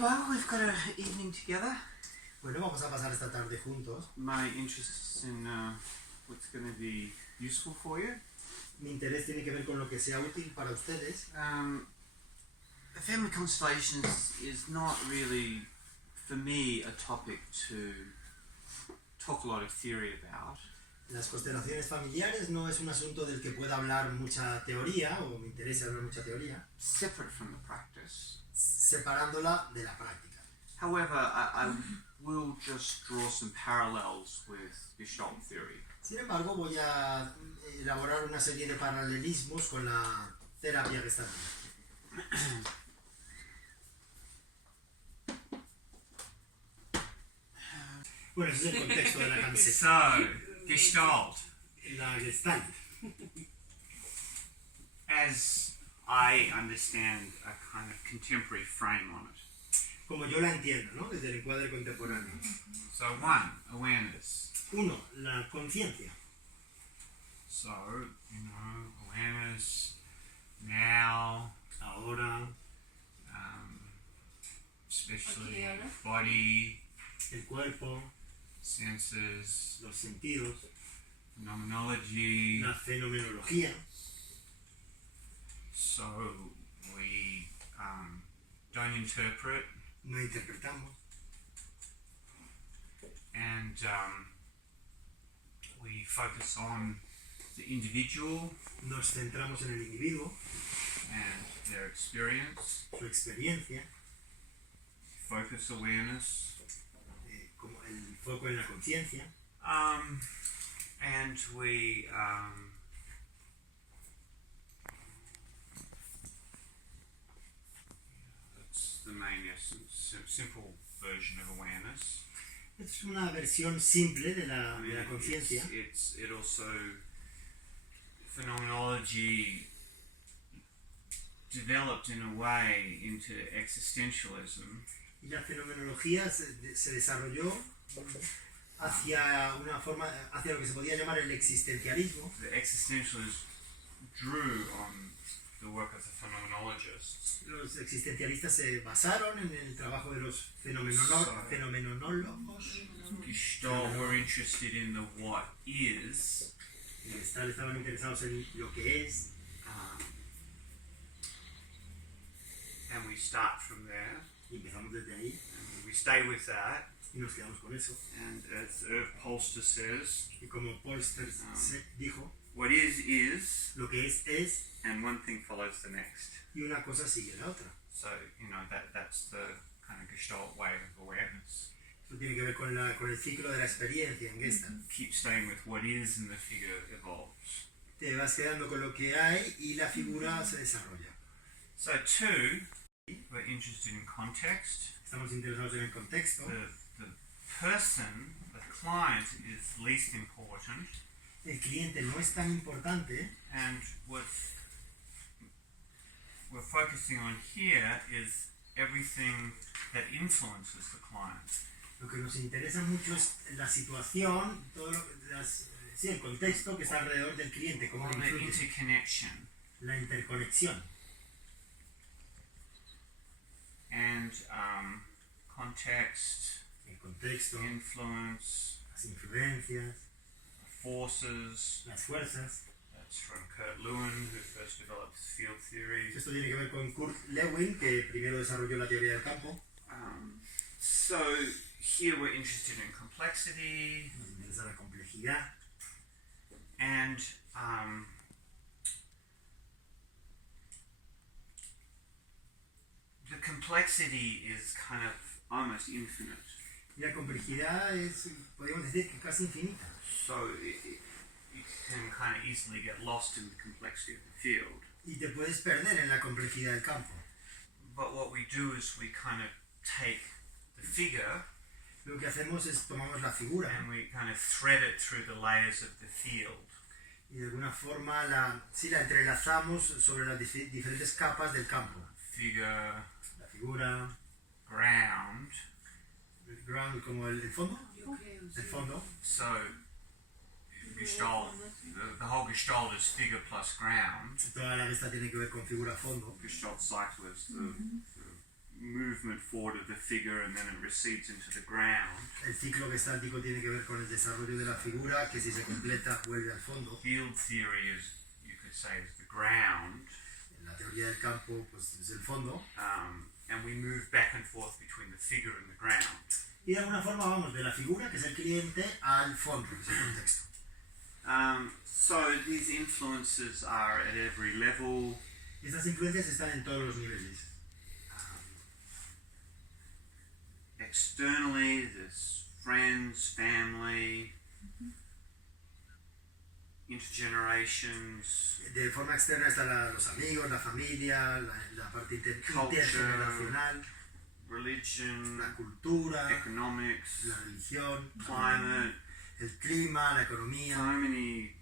well, we've got an evening together. Bueno, vamos a pasar esta tarde juntos. My interest in what's going to be useful for you. Mi interés tiene que ver con lo que sea útil para ustedes. Family constellations is not really, for me, a topic to talk a lot of theory about. Las constelaciones familiares no es un asunto del que pueda hablar mucha teoría, o me interesa hablar mucha teoría. Separate from the practice. Separándola de la práctica. However, I will just draw some parallels with Gestalt theory. Sin embargo, voy a elaborar una serie de paralelismos con la terapia Gestalt. Bueno, ese es el contexto de la camiseta. So, Gestalt. La Gestalt. As I understand a kind of contemporary frame on it. Como yo la entiendo, ¿no? Desde el encuadre contemporáneo. So, one, awareness. Uno, la conciencia. So, awareness, now, Ahora, especially body, el cuerpo, senses, los sentidos, phenomenology. la fenomenología. So, we don't interpret. No interpretamos. And we focus on the individual Nos centramos en el individuo, and their experience, su experiencia, focus awareness, como el foco en la conciencia. and we that's the main essence, simple version of awareness. Es una versión simple de la I mean, conciencia. it also, phenomenology developed in a way into existentialism. Y la fenomenología se desarrolló hacia una forma, hacia lo que se podía llamar el existencialismo. The existentialists drew on the work of the phenomenologists. Los existencialistas se basaron en el trabajo de los fenomenólogos. Gestalt were interested in the what is, Estaban interesados en lo que es. and we start from there, Y empezamos desde ahí and we stay with that. y nos quedamos con eso. And as Irv Polster says, Y como Polster dijo, what is, lo que es, and one thing follows the next. y una cosa sigue la otra. So, that's the kind of Gestalt way of awareness. Eso tiene que ver con el ciclo de la experiencia en Gestalt. Keep staying with what is, and the figure evolves. Te vas quedando con lo que hay y la figura se desarrolla. So, two, we're interested in context. Estamos interesados en el contexto. The person, the client, is least important, El cliente no es tan importante, and what we're focusing on here is everything that influences the client. lo que nos interesa mucho es la situación, el contexto que está alrededor del cliente, cómo Or le the influye, interconnection. la interconexión. And context, El contexto, influence, las influencias, forces. las fuerzas. That's from Kurt Lewin, who first developed field theory. Esto tiene que ver con Kurt Lewin, que primero desarrolló la teoría del campo. So here we're interested in complexity, Nos interesa la complejidad. and the complexity is kind of almost infinite. Y la complejidad es, podríamos decir, que casi infinita. So it can kind of easily get lost in the complexity of the field. Y te puedes perder en la complejidad del campo. But what we do is we kind of take the figure Lo que hacemos es tomamos la figura and we kind of thread it through the layers of the field. y de alguna forma la entrelazamos sobre las diferentes capas del campo. Figure, La figura, ground. el ground como el fondo, el fondo. So Gestalt, the whole Gestalt is figure plus ground. Toda la vista tiene que ver con figura fondo. Gestalt cycle is the movement forward of the figure and then it recedes into the ground. El ciclo gestáltico tiene que ver con el desarrollo de la figura, que si se completa vuelve al fondo. Field theory is, you could say, is the ground. En la teoría del campo, pues es el fondo. And we move back and forth between the figure and the ground. Y de alguna forma vamos de la figura, que es el cliente, al fondo, que es el contexto. So these influences are at every level. Estas influencias están en todos los niveles. Externally, there's friends, family, intergenerations. De forma externa están los amigos, la familia, la parte intergeneracional, religion, la cultura, economics, la religión, climate, el clima, la economía. so many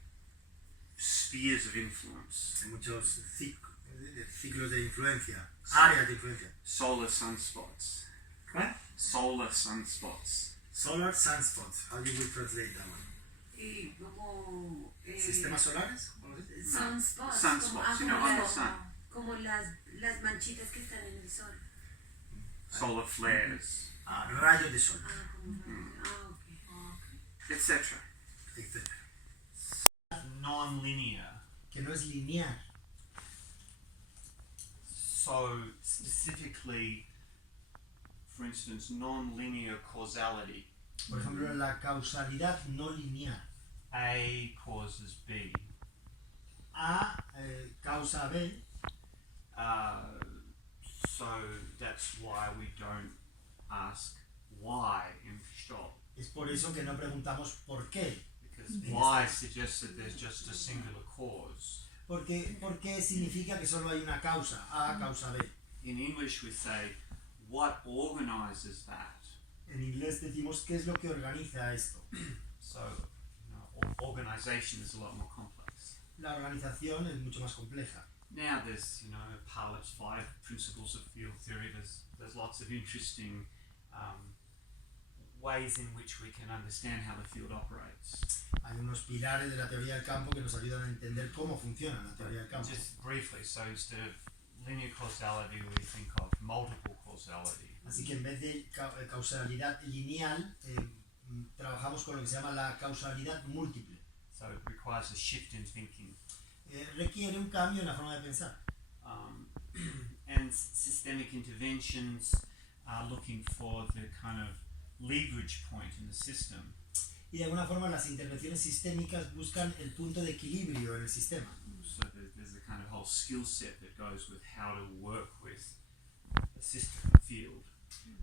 spheres of influence. Hay muchos ciclos de influencia, áreas de influencia. Solar sunspots. ¿What? Solar sunspots. Solar sunspots. How you will translate that one? Y como ¿Sistemas solares? ¿Cómo se dice? sunspots, Sunspots, you know, on the sun. como las manchitas que están en el sol. Solar flares, Rayos de sol, Okay. etc. etc. Non-linear. Que no es lineal. So specifically, for instance, non-linear causality. Por ejemplo, la causalidad no lineal. A causes B. A causa B. So that's why we don't ask why in Gestalt. Es por eso que no preguntamos por qué. Because why suggests that there's just a singular cause. Porque significa que solo hay una causa, A causa B. In English we say, what organizes that? En inglés decimos qué es lo que organiza esto. So, organization is a lot more complex. La organización es mucho más compleja. Now there's, Parlett's 5 principles of field theory. There's lots of interesting ways in which we can understand how the field operates. Hay unos pilares de la teoría del campo que nos ayudan a entender cómo funciona la teoría del campo. Just briefly, so instead of linear causality, we think of multiple causality. Así que en vez de causalidad lineal, trabajamos con lo que se llama la causalidad múltiple. So it requires a shift in thinking. Requiere un cambio en la forma de pensar. And systemic interventions are looking for the kind of leverage point in the system. Y de alguna forma las intervenciones sistémicas buscan el punto de equilibrio en el sistema. So there's a kind of whole skill set that goes with how to work with a system and field.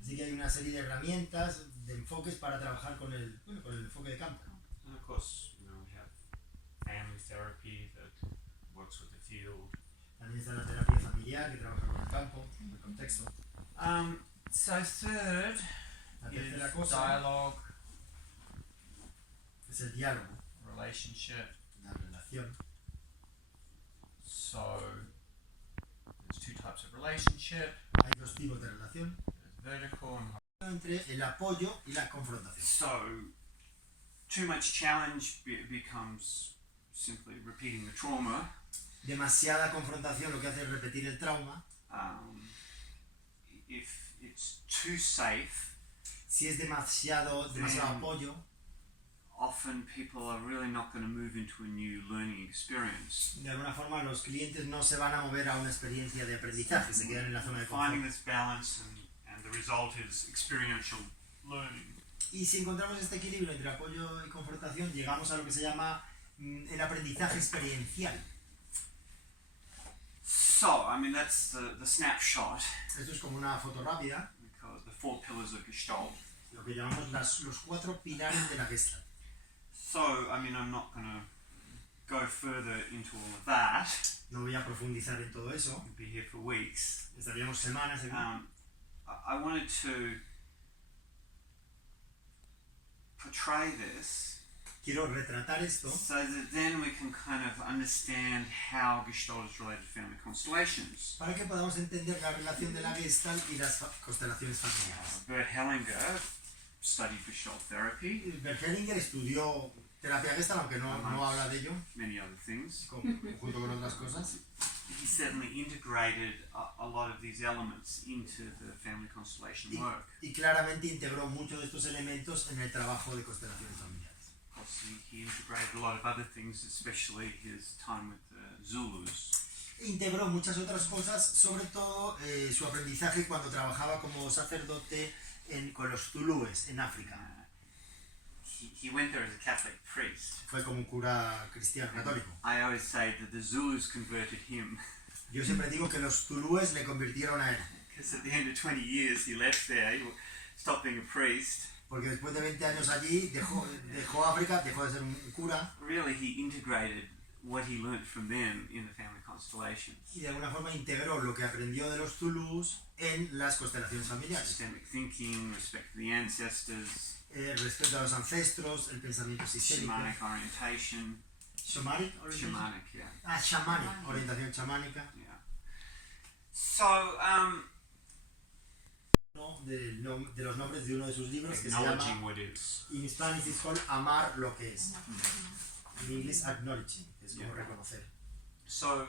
Así que hay una serie de herramientas, de enfoques para trabajar con el enfoque de campo. And of course, we have family therapy that works with the field. También está la terapia familiar que trabaja con el campo, con el contexto. So third La tercera is cosa dialogue, es el diálogo, relationship. la relación. So there's two types of relationship. Hay dos tipos de relación, There's vertical and entre el apoyo y la confrontación. so too much challenge becomes simply repeating the trauma. Demasiada confrontación lo que hace es repetir el trauma. If it's too safe, Si es demasiado apoyo, often people are really not going to move into a new learning experience. de alguna forma los clientes no se van a mover a una experiencia de aprendizaje, se quedan en la zona de Finding confort. this balance and the result is experiential learning. Y si encontramos este equilibrio entre apoyo y confrontación, llegamos a lo que se llama el aprendizaje experiencial. So, that's the snapshot, Esto es como una foto rápida, because the 4 pillars of Gestalt. lo que llamamos los 4 pilares de la Gestalt. So, I'm not going to go further into all of that. No voy a profundizar en todo eso, We'll be here for weeks. estaríamos semanas aquí. I wanted to portray this Quiero retratar esto so that then we can kind of understand how Gestalt is related to family constellations. para que podamos entender la relación de la Gestalt y las constelaciones familiares. Bert Hellinger studied Gestalt therapy. Bert Hellinger estudió terapia Gestalt, aunque no habla de ello, many other things. junto con otras cosas. He certainly integrated a lot of these elements into the family constellation work. Y claramente integró muchos de estos elementos en el trabajo de constelaciones familiares. He integrated a lot of other things, especially his time with the Zulus. Integró muchas otras cosas, sobre todo su aprendizaje cuando trabajaba como sacerdote con los zulúes en África. He went there as a Catholic priest. Fue como un cura cristiano católico. I always say that the Zulus converted him. Yo siempre digo que los zulúes le convirtieron a él. Because at the end of 20 years he left there, he stopped being a priest. Porque después de 20 años allí dejó África, dejó de ser un cura. Really, he integrated what he learned from them in the family constellations. Y de alguna forma integró lo que aprendió de los zulús en las constelaciones familiares. Systemic thinking, respect for the ancestors, Respeto a los ancestros, el pensamiento sistémico. shamanic orientation. Shamanic orientation? Shamanic, yeah. Shamanic, orientación chamánica. Yeah. So, De los nombres de uno de sus libros que se acknowledging llama, what is. in Spanish it's called Amar lo que es. En inglés acknowledging, es como reconocer. So,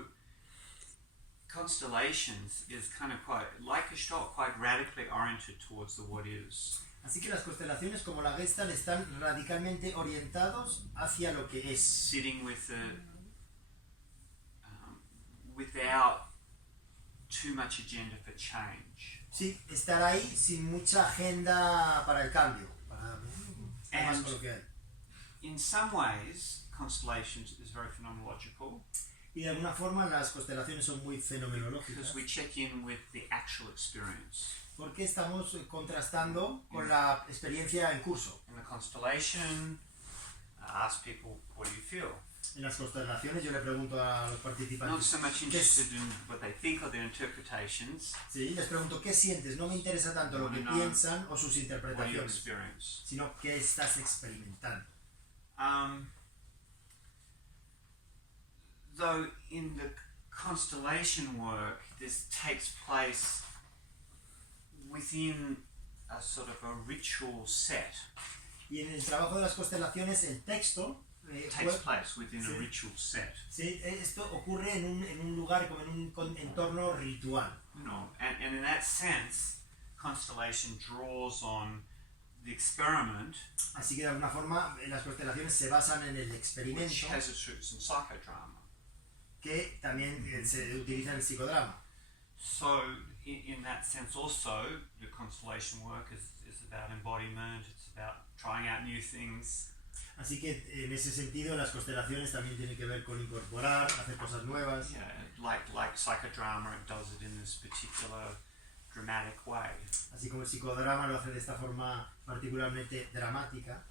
Constellations is kind of quite, like Gestalt, quite radically oriented towards the what is. Así que las constelaciones como la Gestalt están radicalmente orientados hacia lo que es. Sitting with the, without too much agenda for change. Sí, estar ahí sin mucha agenda para el cambio, para más coloquial. In some ways, Constellations is very phenomenological. Y de alguna forma las constelaciones son muy fenomenológicas. Because we check in with the actual experience. Porque estamos contrastando con la experiencia en curso. In the constellation, I ask people, what do you feel? En las constelaciones yo le pregunto a los participantes. Not so much interested in what they think or their interpretations. Sí, les pregunto qué sientes. No me interesa tanto lo que piensan o sus What you interpretaciones, experience. sino qué estás experimentando. Though in the constellation work, this takes place within a sort of a ritual set. Y en el trabajo de las constelaciones el texto Takes place within a ritual set. sí, esto ocurre en un lugar como en un entorno ritual. No, and in that sense, Constellation draws on the experiment, Así que de alguna forma las constelaciones se basan en el which experimento, has its roots in psychodrama. que también se utiliza en el psicodrama. So, in that sense also, the constellation work is about embodiment, it's about trying out new things. Así que en ese sentido las constelaciones también tienen que ver con incorporar, hacer cosas nuevas. Yeah, like psychodrama, it does it in this particular dramatic way. Así como el psicodrama lo hace de esta forma particularmente dramática.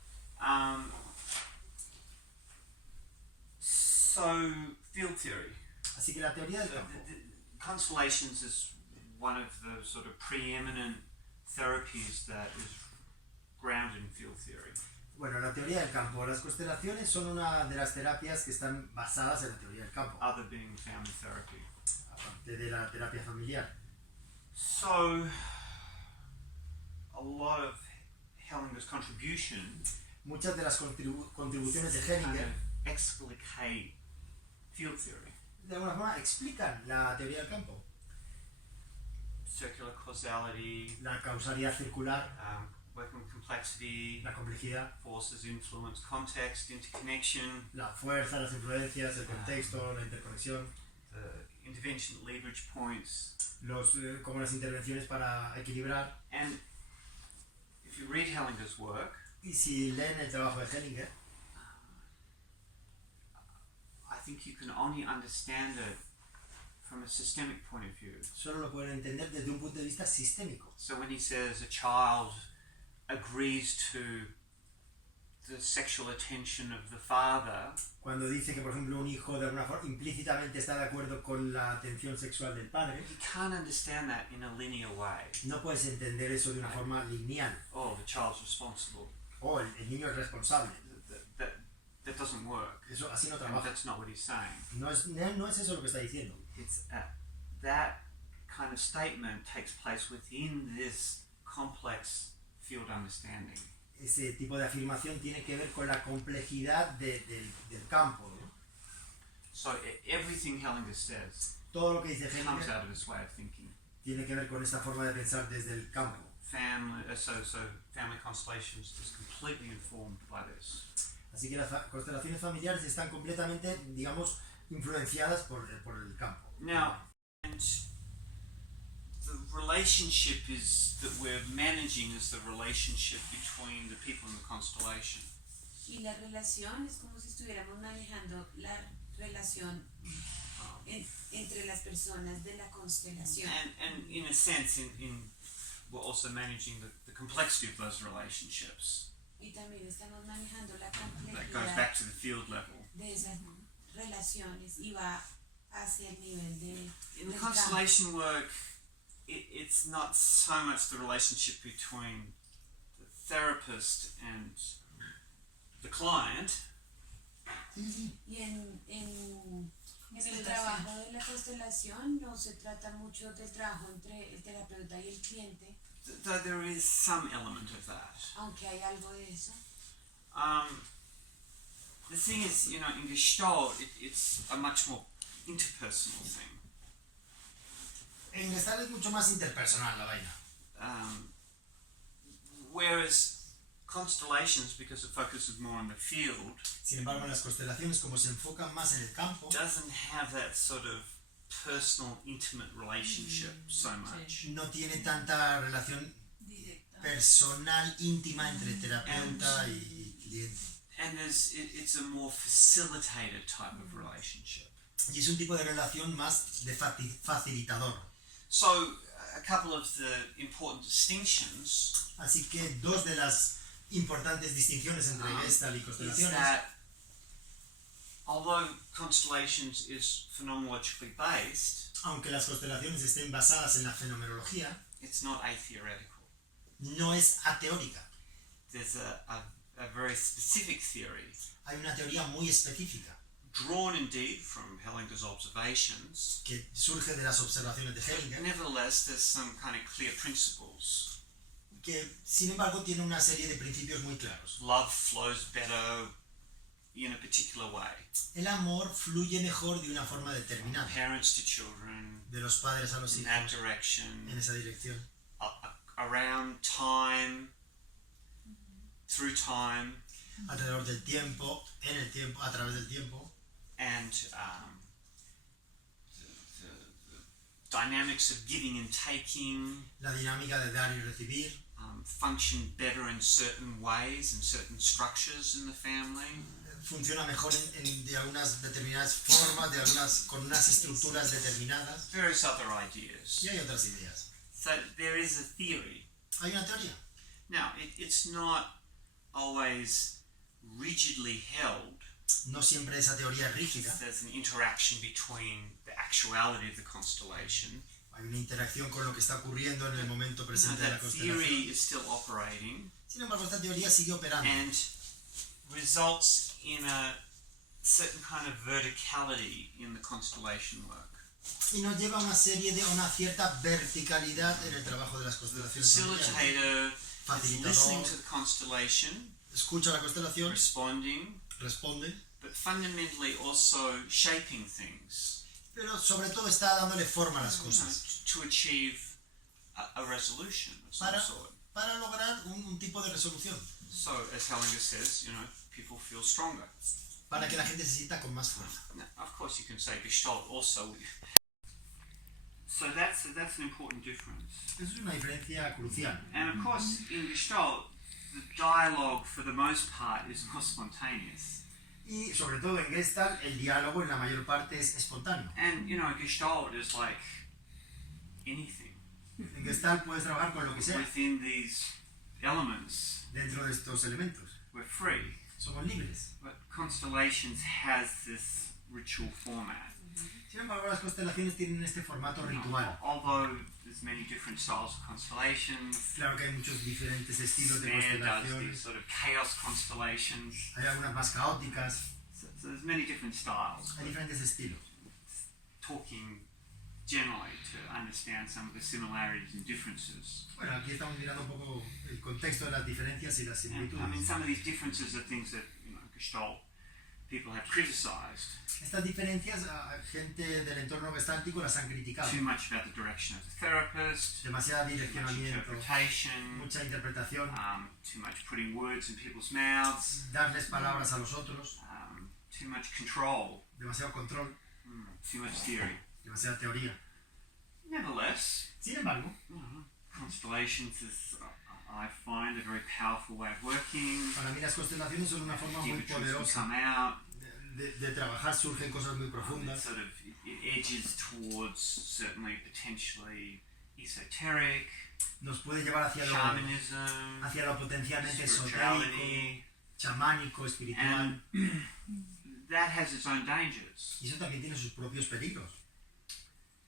So, field theory. Así que la teoría del So campo. the Constellations is one of the sort of preeminent therapies that is grounded in field theory. Bueno, la teoría del campo. Las constelaciones son una de las terapias que están basadas en la teoría del campo, Other being family therapy. aparte de la terapia familiar. So, a lot of Hellinger's contribution Muchas de las contribuciones de kind Hellinger of explicate field theory. de alguna forma explican la teoría del campo. Circular causality, La causalidad circular, working with complexity, la complejidad, forces, influence, context, interconnection, la fuerza, las influencias, el contexto, la interconexión, the intervention leverage points. como las intervenciones para equilibrar. And if you read Hellinger's work, Y si leen el trabajo de Hellinger, I think you can only understand it from a systemic point of view. solo lo pueden entender desde un punto de vista sistémico. So when he says a child agrees to the sexual attention of the father, Cuando dice que, por ejemplo, un hijo de alguna forma implícitamente está de acuerdo con la atención sexual del padre, you can't understand that in a linear way. no puedes entender eso de una forma lineal. Oh, the child's responsible. O el niño es responsable. That doesn't work. Eso así no And trabaja. that's not what he's saying. No es eso lo que está diciendo. It's that kind of statement takes place within this complex field understanding. ese tipo de afirmación tiene que ver con la complejidad del campo, ¿no? So everything Hellinger says Todo lo que dice comes Hellinger out of this way of thinking. tiene que ver con esta forma de pensar desde el campo. So family constellations is completely informed by this. Así que las constelaciones familiares están completamente, digamos, influenciadas por el campo. Now, and the relationship that we're managing is the relationship between the people in the constellation. Y la relación es como si estuviéramos manejando la relación entre las personas de la constelación. And in a sense, we're also managing the complexity of those relationships. Y también estamos manejando la That goes complejidad back to the field level. de esas relaciones y va hacia el nivel de In the del constellation work, it's not so much the relationship between the therapist and the client. Y en el trabajo de la constelación no se trata mucho del trabajo entre el terapeuta y el cliente, Though there is some element of that. aunque hay algo de eso. The thing is, in Gestalt, it's a much more interpersonal thing. En Gestalt es mucho más interpersonal la vaina. Whereas Constellations, because it focuses more on the field, Sin embargo, en las constelaciones, como se enfocan más en el campo, doesn't have that sort of personal, intimate relationship so much. no tiene tanta relación personal, íntima entre terapeuta y cliente. And it's a more facilitated type of relationship. Y es un tipo de relación más de facilitador. So, a couple of the important distinctions Así que dos de las importantes distinciones entre Gestalt y is constelaciones, that although Constellations is phenomenologically based, aunque las constelaciones estén basadas en la fenomenología, it's not atheoretical. no es ateórica. There's a very specific theory, Hay una teoría muy específica drawn indeed from Hellinger's observations. que surge de las observaciones de Hellinger, Nevertheless, there's some kind of clear principles. que sin embargo tiene una serie de principios muy claros. Love flows better in a particular way. El amor fluye mejor de una forma determinada, Parents to children, de los padres a los in that hijos, direction, en esa dirección, around time, through time, alrededor del tiempo, en el tiempo, a través del tiempo, and the dynamics of giving and taking la dinámica de dar y recibir, function better in certain ways, in certain structures in the family. funciona mejor de algunas determinadas formas, con unas estructuras determinadas, Various other ideas. y hay otras ideas. So there is a theory. Hay una teoría. Now, it's not always rigidly held. No siempre esa teoría es rígida. There's an interaction between the actuality of the constellation. Hay una interacción con lo que está ocurriendo en el momento presente de la That constelación. theory is still operating Sin embargo, esta teoría sigue operando and results in a certain kind of verticality in the constellation work. y nos lleva a una cierta verticalidad en el trabajo de las constelaciones familiares. Facilitator is listening to the constellation, Escucha la constelación, responding, responde, but fundamentally also shaping things pero sobre todo está dándole forma a las cosas to achieve a resolution of some sort. para lograr un tipo de resolución, So, as Hellinger says, people feel stronger. para que la gente se sienta con más fuerza. Now, of course, you can say Gestalt also. So that's an important difference. Eso es una diferencia crucial. And of course, in Gestalt, the dialogue for the most part is more spontaneous. Y sobre todo en Gestalt, el diálogo en la mayor parte es espontáneo. And Gestalt is like anything. En Gestalt puedes trabajar con lo que sea. Within these elements, Dentro de estos elementos we're free. somos libres. But Constellations has this ritual format. Sin embargo, las constelaciones tienen este formato ritual. Although there's many different styles of constellations, Claro que hay muchos diferentes estilos de Snare does these constelaciones. sort of chaos constellations. Hay algunas más caóticas. So there's many different styles. Hay diferentes estilos. Talking generally to understand some of the similarities and differences. Bueno, aquí estamos mirando un poco el contexto de las diferencias y las And, similitudes. I mean, some of these differences are things that Gestalt people have criticized. Estas diferencias, gente del entorno gestáltico las han criticado. Too much about the direction of the therapist, Demasiado much direccionamiento, interpretation, mucha interpretación, too much putting words in people's mouths, darles palabras a los otros, too much control, demasiado control, too much theory. demasiada teoría. Nevertheless, Sin embargo, Constellations is, I find, a very powerful way of working. para mí las constelaciones son una forma muy Deeper truths poderosa can come out. de trabajar, surgen cosas muy It profundas. sort of it edges towards certainly potentially esoteric, Nos puede llevar hacia lo potencialmente esotérico, spirituality, chamánico, espiritual. and that has its own dangers. Y eso también tiene sus propios peligros.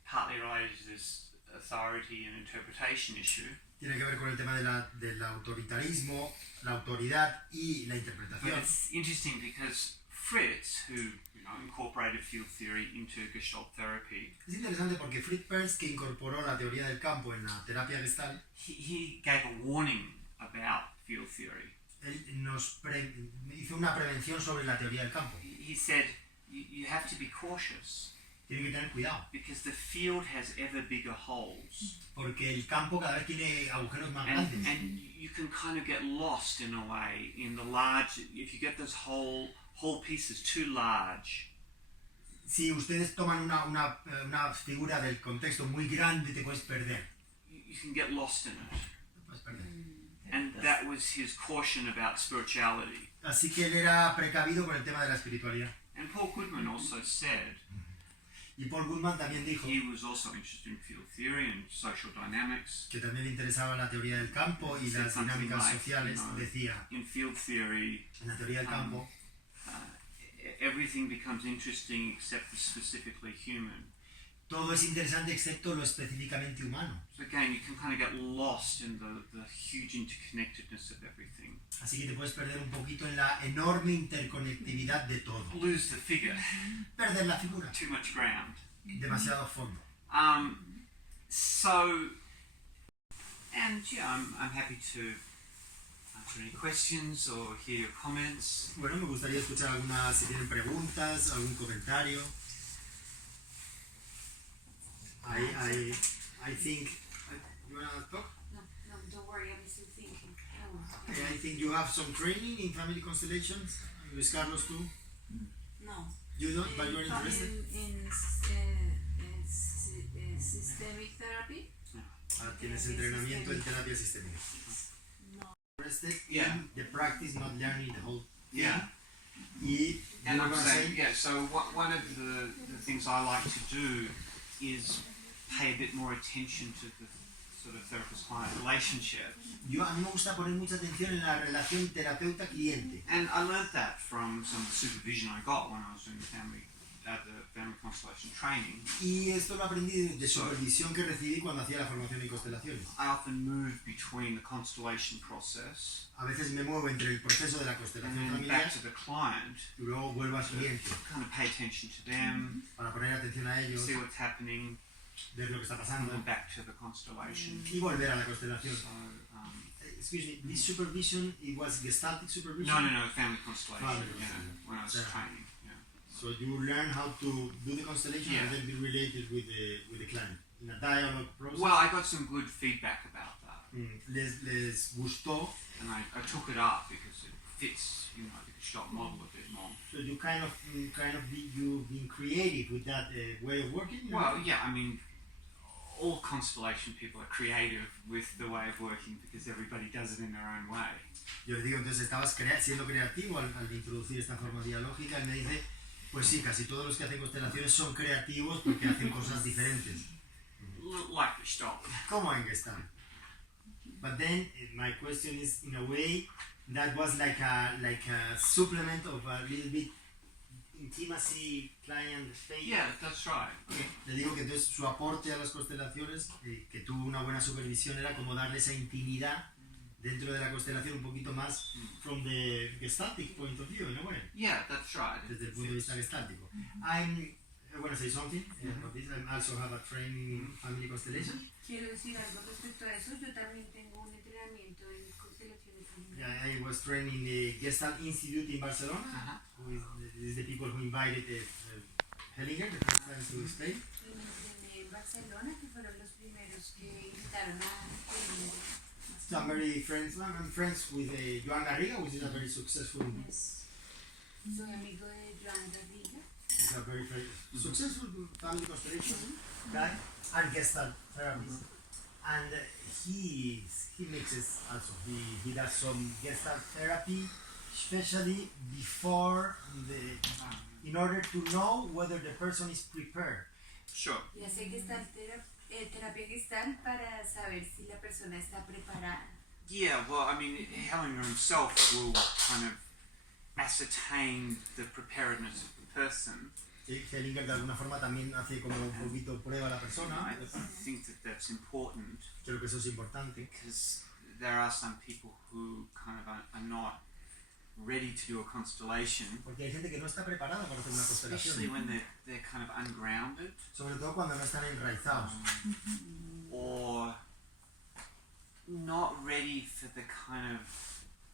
Partly related to this authority and interpretation issue. Tiene que ver con el tema del autoritarismo, la autoridad y la But interpretación. it's interesting because Fritz, who incorporated field theory into Gestalt therapy, Es interesante porque Fritz Perls, que incorporó la teoría del campo en la terapia Gestalt, he gave a warning about field theory. él hizo una prevención sobre la teoría del campo. He said, you have to be cautious Tienen que tener cuidado, because the field has ever bigger holes. porque el campo cada vez tiene agujeros más And grandes. you can kind of get lost in a way in the large, if you get those whole pieces too large, Si ustedes toman una figura del contexto muy grande, te puedes perder. you can get lost in it. Te puedes perder. And that was his caution about spirituality. Así que él era precavido con el tema de la espiritualidad. And Paul Goodman also said Y Paul Goodman también dijo he was also interested in field theory and social dynamics. que también le interesaba la teoría del campo y las dinámicas sociales. Decía, In field theory, en la teoría del campo, everything becomes interesting except the specifically human. todo es interesante excepto lo específicamente humano. So again, you can kind of get lost in the huge interconnectedness of everything. Así que te puedes perder un poquito en la enorme interconectividad de todo. Lose the figure. Perder la figura. Too much ground. Demasiado fondo. And yeah, I'm happy to answer any questions or hear your comments. Bueno, me gustaría escuchar algunas, si tienen preguntas, algún comentario. I think, you wanna talk? No, don't worry, I'm still thinking. I think you have some training in family constellations. Luis Carlos too. No. You don't, but you're interested. In systemic therapy. Tienes entrenamiento en terapia sistémica. No. Interested Yeah. in the practice, not learning the whole thing. Yeah. Y And you I'm were saying, saying, yeah, so one of the things I like to do is pay a bit more attention to the sort of therapist-client relationship. a mí me gusta poner mucha atención en la relación terapeuta-cliente. And I learned that from some of the supervision I got when I was doing the family constellation training. Y esto lo aprendí de supervisión que recibí cuando hacía la formación en constelaciones. I often move between the constellation process A veces me muevo entre el proceso de la and constelación then familiar back to the client, y luego vuelvo al cliente kind of pay attention to them, para poner atención a ellos, see what's happening, ver lo que está and pasando then back to the constellation. y volver a la constelación. So, Excuse me, this supervision, it was Gestaltic supervision? no, family constellation, Family yeah, constellation. when I was Yeah. training, yeah. So you learn how to do the constellation Yeah. and then be related with the client in a dialogue process. Well, I got some good feedback about that, Les gustó, and I took it up because it fits, the Gestalt model a bit more. so you you've been creative with that way of working. Well, yeah, I mean, all constellation people are creative with the way of working because everybody does it in their own way. Yo le digo, entonces estabas siendo creativo al introducir esta forma dialógica. Y me dice, pues sí, casi todos los que hacen constelaciones son creativos porque hacen cosas diferentes. Like Gestalt. Como en Gestalt. But then my question is, in a way, that was like a supplement of a little bit intimacy, client faith. Yeah, that's right. Le digo que entonces su aporte a las constelaciones, que tuvo una buena supervisión, era como darle esa intimidad dentro de la constelación un poquito más from the gestaltic point of view, in a way. Yeah, that's right. Desde el punto de vista gestáltico. I want to say something about this. I also have a training in family constellation. Quiero decir algo respecto a eso. Yo también tengo un entrenamiento en constelaciones familiares. Yeah, I was trained in the Gestalt Institute in Barcelona. Who is the people who invited Hellinger the first time to Spain. Y me entrené en Barcelona, que fueron los primeros que invitaron a Hellinger. So I'm friends with Joan Garriga, which is a very successful. Yes. Soy amigo de Joan Garriga. He's a very successful family constellation guy and Gestalt therapist. And he mixes also. He does some Gestalt therapy, especially before in order to know whether the person is prepared. Sure. Y hace Gestalt terapia Gestalt para saber si la persona está preparada. Yeah, well, I mean, Hellinger himself will kind of ascertain the preparedness of the person. Hellinger de alguna forma también hace como un poquito prueba a la persona. I think that that's important. Creo que eso es importante. Because there are some people who kind of are not ready to do a constellation. Porque hay gente que no está preparada para hacer una constelación. Especially when they're kind of ungrounded. Sobre todo cuando no están enraizados. Or not ready for the kind of,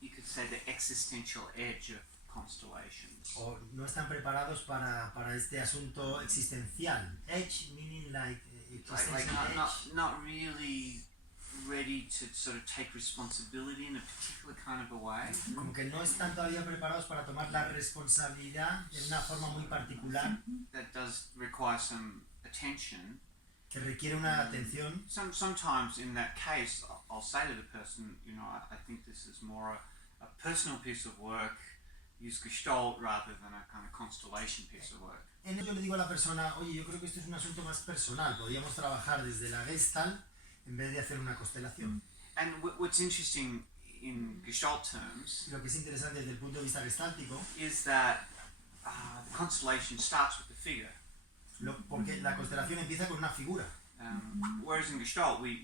you could say, the existential edge of constellations. O no están preparados para este asunto existencial. Edge meaning like existential edge. Not really ready to sort of take responsibility in a particular kind of a way. Como que no están todavía preparados para tomar la responsabilidad en una forma muy particular. That does require some attention. Que requiere una atención. Sometimes in that case, I'll say to the person, you know, I think this is more a personal piece of work. Use Gestalt rather than a kind of constellation piece of work. Yo le digo a la persona, oye, yo creo que esto es un asunto más personal. Podríamos trabajar desde la Gestalt en vez de hacer una constelación. And what's interesting in Gestalt terms, lo que es interesante desde el punto de vista gestáltico, is that the constellation starts with the figure. Porque la constelación empieza con una figura. Whereas in Gestalt we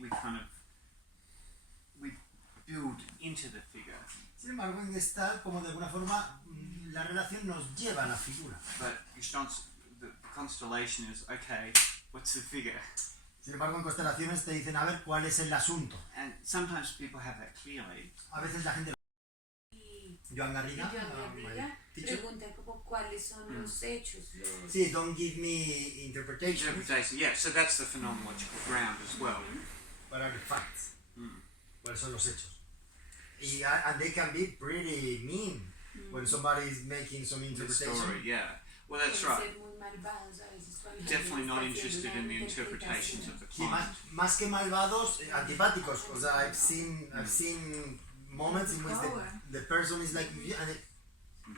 build into the figure. Sin embargo, en Gestalt, como de alguna forma, la relación nos lleva a la figura. But Gestalt's, the constellation is, okay, what's the figure? Sin embargo, en constelaciones te dicen, a ver, ¿cuál es el asunto? And sometimes people have that clearly. A veces la gente... Joan Garriga, pregunta como cuáles son los hechos. Sí, don't give me interpretation. Yeah, so that's the phenomenological ground as well. What are the facts? ¿Cuáles son los hechos? And they can be pretty mean when somebody is making some interpretation. Story, yeah. Well, that's right. Definitely not interested in the interpretations of the client. Más que malvados, antipáticos. O sea, I've seen moments in which the person is like,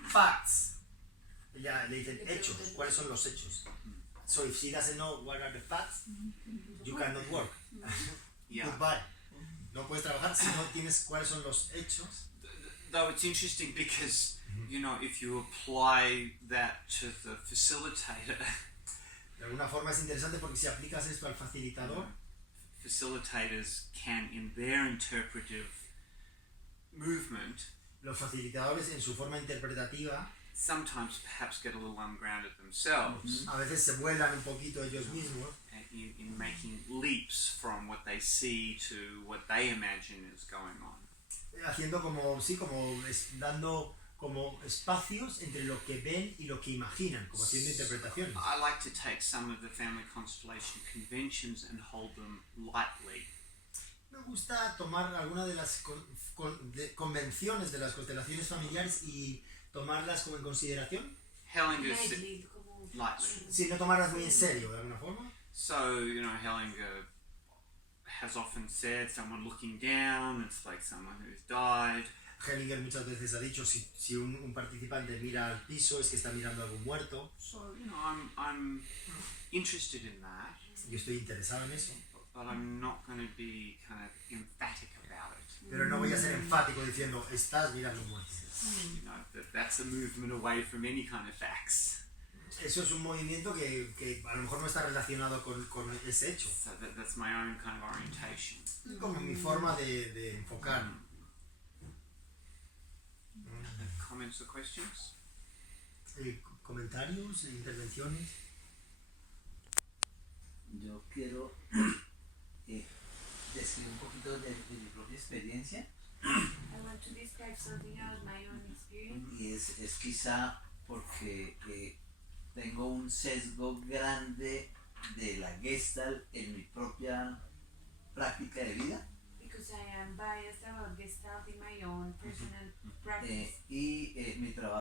facts. Ya le dicen hechos. ¿Cuáles son los hechos? So if she doesn't know what are the facts, you cannot work. Yeah. Goodbye. No puedes trabajar si no tienes cuáles son los hechos. Though it's interesting because, you know, if you apply that to the facilitator. De alguna forma es interesante porque si aplicas esto al facilitador, facilitators can, in their interpretive movement, los facilitadores en su forma interpretativa, sometimes perhaps get a little ungrounded themselves. A veces se vuelan un poquito ellos mismos. In making leaps from what they see to what they imagine is going on. Haciendo como, sí, como dando como espacios entre lo que ven y lo que imaginan, como haciendo interpretaciones. I like to take some of the family constellation conventions and hold them lightly. Me gusta tomar alguna de las convenciones de las constelaciones familiares y tomarlas como en consideración. Hellinger's lightly. Sí, no tomarlas muy en serio, de alguna forma. So, you know, Hellinger has often said someone looking down, it's like someone who's died. Hellinger muchas veces ha dicho si un participante mira al piso es que está mirando a algún muerto. So, you know, I'm interested in that. Yo estoy interesado en eso. But I'm not going to be kind of emphatic about it. Pero no voy a ser enfático diciendo estás mirando un muerto. You know, that's a movement away from any kind of facts. Eso es un movimiento que a lo mejor no está relacionado con ese hecho. So that's my own kind of orientation. Es como mi forma de enfocar. Comments or questions? Comentarios, intervenciones. yo quiero describir un poquito de mi propia experiencia. I want to describe something out of my own experience. Y es quizá porque tengo un sesgo grande de la Gestalt en mi propia práctica de vida. Because I am biased about Gestalt in my own personal practice. Y mi trabajo